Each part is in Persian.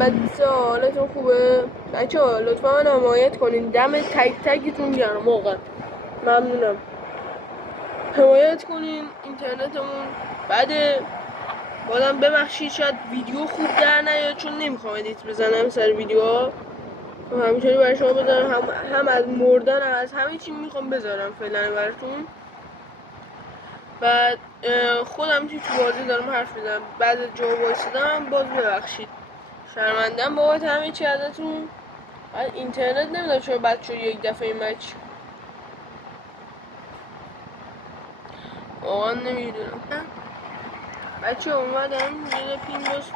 بچه حالتون خوبه؟ بچه ها لطفا من حمایت کنین، دم تک تکتون گرم واقعا ممنونم. حمایت کنین اینترنتمون بعد بازم ببخشید شاید ویدیو خوب در نیاد چون نمیخوام ادیت بزنم سر ویدیوها، همینطوری برای شما بذارم، هم از مردن هم از همه چی میخوام بذارم فعلا براتون. بعد خودم تو بازی دارم حرف میزنم، بعد جا وایسادم باز ببخشید، شرمندم بابت همه چی ازتون. اینترنت نمیدونم چرا بد شد یک دفعه این مچ، واقعا نمیدونم. بچه اومدم یه پین باز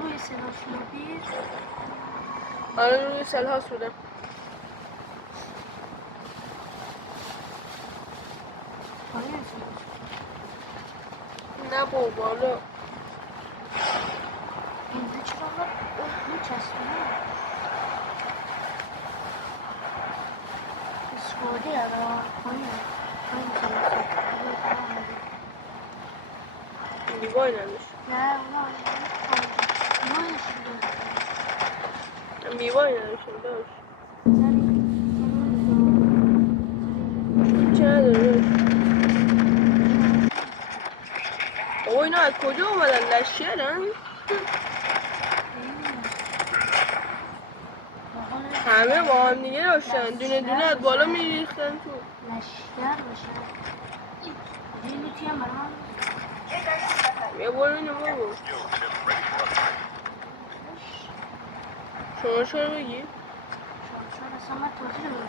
روی سلاح بیر. آره روی سلحاس بودم. نه بابا حالا اینجا چرا میچسبونه؟ اسکوادی الان پایین دیوای نداشت. نه اونا میوای نداشتم داشت چه نداره. بابا اینا از کجا اومدن؟ لشکرن؟ همه با هم دیگه داشتن دونه دونه از بالا میریختن تو. لشگر باشن این میتونیم برام یه برو اینو بابا شما چرا بگی؟ شما اصلا من توضیح نمیدونم.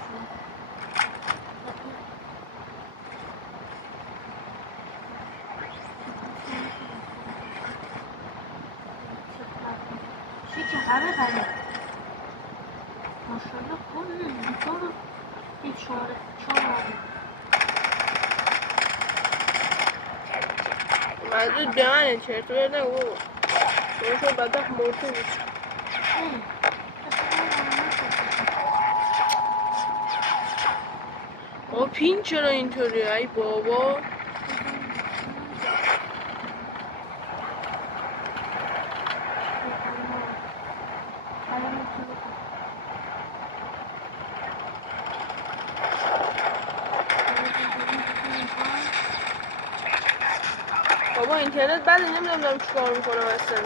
چی همه بله ماشالله کل لیتر یک شماره 4 مزید به منه چرت و پرت نگو بابا، شما چون بدبخت مرده بود. بابا پین چرا اینطوریه ای بابا؟ بابا اینترنت بده نمیدونم دارم چیکار میکنم اصلا.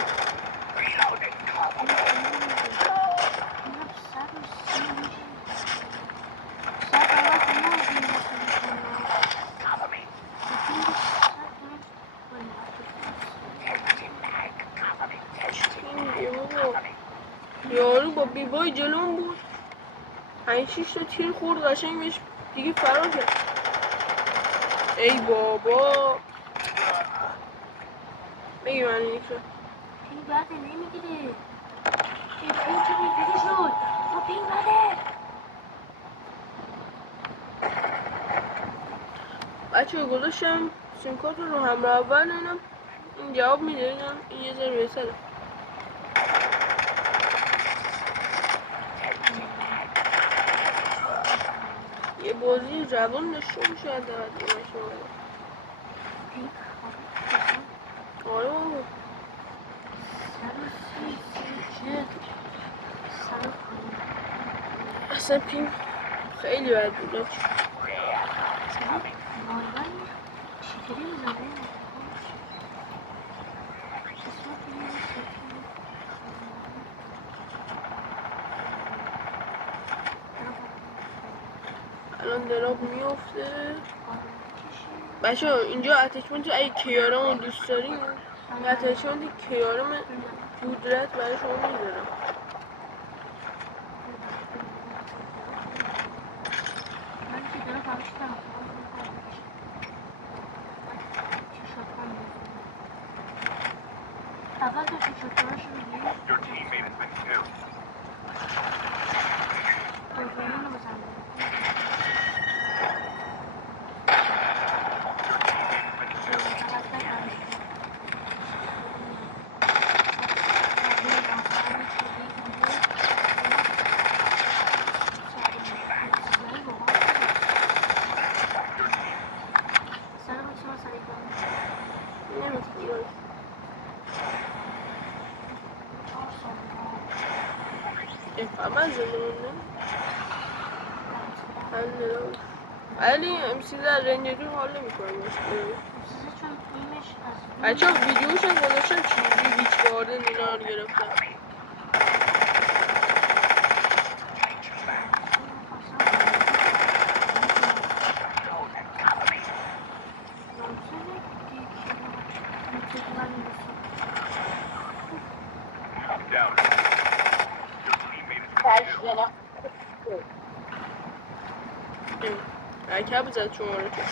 یارو با بیوای جلوم بود 5-6 تا تیر خورد قشنگ بهش دیگه فرار کرد. ای بابا بگی من این که پین بده نمیگیره این پین چون اینجوری شد ما پین بده بچه گذاشتم سیمکارت رو همراه اول اینم این جواب میده اینم این یه ذره بهتره. یه بازی جوان داشته باشه حداقل دیگه باشه. آره بابا اصلا پین خیلی بد بود. الان دراب میفته بچه اینجا اتچمنت اگه کیارم رو دوست داریم اتچمنت کیارم قدرت برای شما میذارم. اول تو تیشرت‌هاش رو بگیر دومی رو بزن من زنده مونده همین ولی امسی در رنجری حال نمی کنم چون نیمش از بچه ها ویدیوش هم گذاشتم چیزی بیچ گاردن اینا رو گرفتم عکب زد شما رو که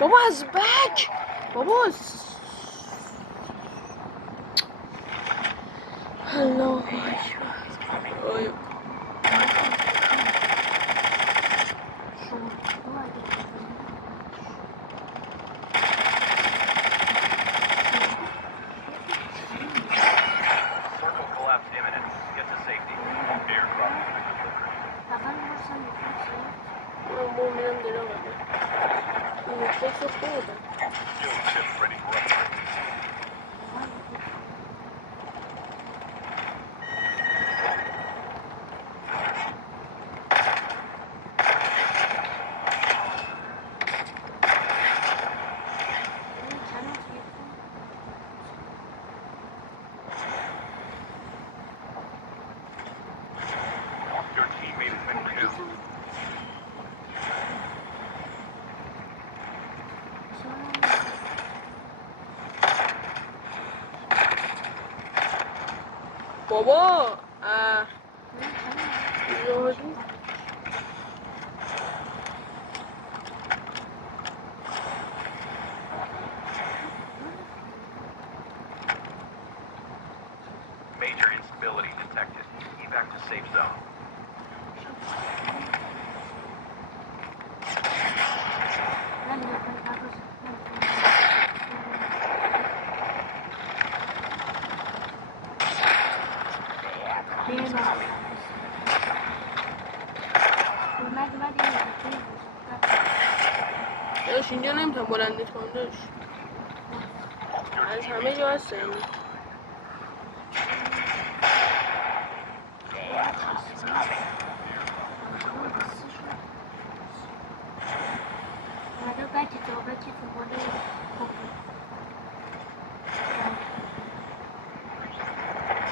بابا از بک بابا الله اکبر بابا Major instability detected. Evac to safe zone. داشت اینجا نمیتونم بلندت کنم داشت از همه جا هست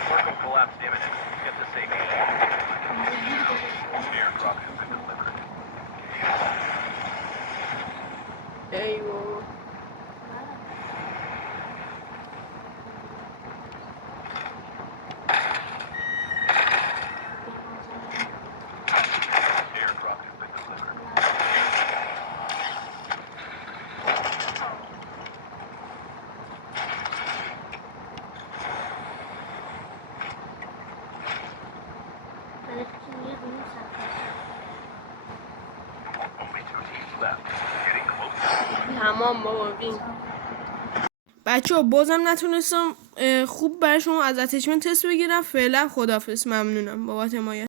Circle collapse imminent. Get to safety. Airdrop has been delivered. ای بابا Airdrop has been delivered. Only 2 teams left. Getting closer. تمام بابا بین بچه ها بازم نتونستم خوب برای شما از اتچمنت تست بگیرم فعلا خداحافظ ممنونم بابت حمایت